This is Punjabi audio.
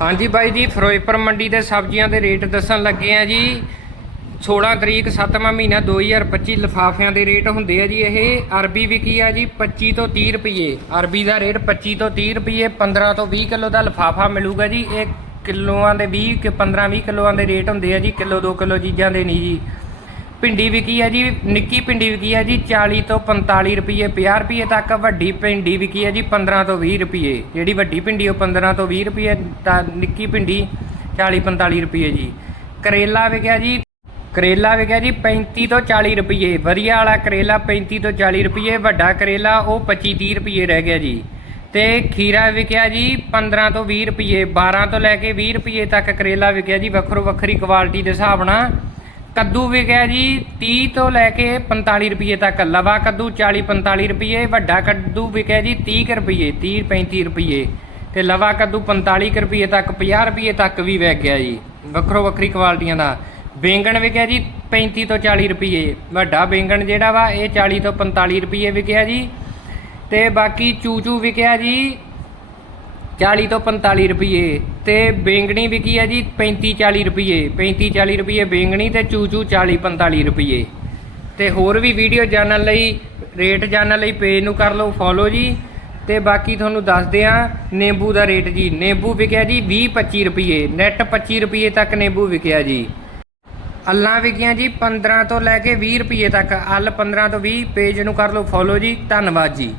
ਹਾਂਜੀ ਬਾਈ ਜੀ, ਫਿਰੋਜ਼ਪੁਰ ਮੰਡੀ ਦੇ ਸਬਜ਼ੀਆਂ ਦੇ ਰੇਟ ਦੱਸਣ ਲੱਗੇ ਆ ਜੀ। 16 ਤਰੀਕ 7ਵਾਂ ਮਹੀਨਾ 2025 ਲਿਫਾਫਿਆਂ ਦੇ ਰੇਟ ਹੁੰਦੇ ਆ ਜੀ ਇਹ। ਅਰਬੀ ਵਿਕੀ ਆ ਜੀ 25 ਤੋਂ 30 ਰੁਪਏ ਅਰਬੀ ਦਾ ਰੇਟ 25 ਤੋਂ 30 ਰੁਪਏ 15 ਤੋਂ 20 ਕਿਲੋ ਦਾ ਲਿਫਾਫਾ ਮਿਲੂਗਾ ਜੀ। ਇਹ ਕਿਲੋਆਂ ਦੇ 20 ਕਿ 15 20 ਕਿਲੋਆਂ ਦੇ ਰੇਟ ਹੁੰਦੇ ਆ ਜੀ। ਕਿਲੋ 2 ਕਿਲੋ ਚੀਜ਼ਾਂ ਦੇ ਨਹੀਂ ਜੀ। ਭਿੰਡੀ ਵਿਕੀ ਹੈ ਜੀ, ਨਿੱਕੀ ਭਿੰਡੀ ਵਿਕੀ ਹੈ ਜੀ 40 ਤੋਂ 45 ਰੁਪਏ 50 ਰੁਪਏ ਤੱਕ, ਵੱਡੀ ਭਿੰਡੀ ਵਿਕੀ ਹੈ ਜੀ 15 ਤੋਂ 20 ਰੁਪਏ ਜਿਹੜੀ ਵੱਡੀ ਭਿੰਡੀ ਉਹ 15 ਤੋਂ 20 ਰੁਪਏ ਤਾਂ ਨਿੱਕੀ ਭਿੰਡੀ 40 45 ਰੁਪਏ ਜੀ। ਕਰੇਲਾ ਵਿਕਿਆ ਜੀ, ਕਰੇਲਾ ਵਿਕਿਆ ਜੀ 35 ਤੋਂ 40 ਰੁਪਏ ਵਧੀਆ ਵਾਲਾ ਕਰੇਲਾ 35 ਤੋਂ 40 ਰੁਪਏ ਵੱਡਾ ਕਰੇਲਾ ਉਹ 25 30 ਰੁਪਏ ਰਹਿ ਗਿਆ ਜੀ। ਤੇ ਖੀਰਾ ਵਿਕਿਆ ਜੀ 15 ਤੋਂ 20 ਰੁਪਏ 12 ਤੋਂ ਲੈ ਕੇ 20 ਰੁਪਏ ਤੱਕ ਕਰੇਲਾ ਵਿਕਿਆ ਜੀ, ਵੱਖਰੋ ਵੱਖਰੀ ਕੁਆਲਿਟੀ ਦੇ ਹਿਸਾਬ ਨਾਲ। ਕੱਦੂ ਵਿਕਿਆ ਜੀ 30 ਤੋਂ ਲੈ ਕੇ 45 ਰੁਪਏ ਤੱਕ। ਲਵਾ ਕੱਦੂ 40 45 ਰੁਪਏ ਵੱਡਾ ਕੱਦੂ ਵਿਕਿਆ ਜੀ 30 ਕੁ ਰੁਪਏ 30 35 ਰੁਪਏ ਤੇ ਲਵਾ ਕੱਦੂ 45 ਕੁ ਰੁਪਏ ਤੱਕ 50 ਰੁਪਏ ਤੱਕ ਵੀ ਵਿਕ ਗਿਆ ਜੀ, ਵੱਖਰੋ ਵੱਖਰੀ ਕੁਆਲਿਟੀਆਂ ਦਾ। ਬੈਂਗਣ ਵਿਕਿਆ ਜੀ 35 ਤੋਂ 40 ਰੁਪਏ ਵੱਡਾ ਬੈਂਗਣ ਜਿਹੜਾ ਵਾ, ਇਹ 40 ਤੋਂ 45 ਰੁਪਏ ਵਿਕਿਆ ਜੀ। ਤੇ ਬਾਕੀ ਚੂਚੂ ਵਿਕਿਆ ਜੀ 40 ਤੋਂ 45 ਰੁਪਏ ਤੇ ਬੇਂਗਣੀ ਵਿਕੀ ਹੈ ਜੀ 35 40 ਰੁਪਏ 35 40 ਰੁਪਏ ਬੇਂਗਣੀ ਤੇ ਚੂਚੂ 40 45 ਰੁਪਏ ਤੇ ਹੋਰ ਵੀ ਵੀਡੀਓ ਜਾਣਨ ਲਈ, ਰੇਟ ਜਾਣਨ ਲਈ ਪੇਜ ਨੂੰ ਕਰ ਲਓ ਫੋਲੋ ਜੀ। ਤੇ ਬਾਕੀ ਤੁਹਾਨੂੰ ਦੱਸਦੇ ਆ, ਨਿੰਬੂ ਦਾ ਰੇਟ ਜੀ। ਨਿੰਬੂ ਵਿਕਿਆ ਜੀ 20 25 ਰੁਪਏ ਨੈਟ 25 ਰੁਪਏ ਤੱਕ ਨਿੰਬੂ ਵਿਕਿਆ ਜੀ। ਅੱਲਾਂ ਵਿਕੀਆਂ ਜੀ 15 ਤੋਂ ਲੈ ਕੇ 20 ਰੁਪਏ ਤੱਕ। ਅੱਲ 15 ਤੋਂ 20 ਪੇਜ ਨੂੰ ਕਰ ਲਓ ਫੋਲੋ ਜੀ। ਧੰਨਵਾਦ ਜੀ।